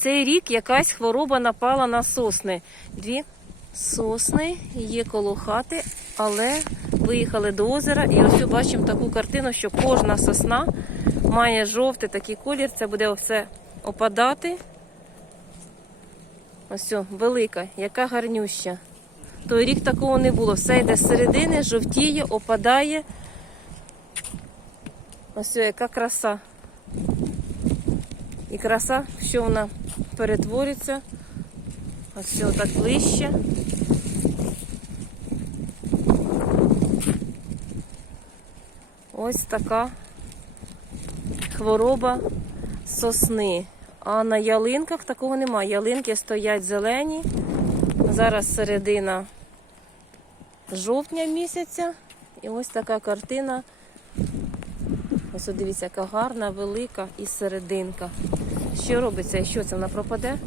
цей рік якась хвороба напала на сосни. Дві сосни є коло хати, але виїхали до озера. І ось бачимо таку картину, що кожна сосна має жовтий такий колір. Це буде все опадати. Ось о, велика, яка гарнюща. Той рік такого не було. Все йде з середини, жовтіє, опадає. Ось о, яка краса. І краса, що вона перетвориться. Ось все так ближче. Ось така хвороба сосни. А на ялинках такого немає. Ялинки стоять зелені. Зараз середина жовтня місяця. І ось така картина. Ось дивіться, яка гарна, велика і серединка. Що робиться? Що це вона пропаде?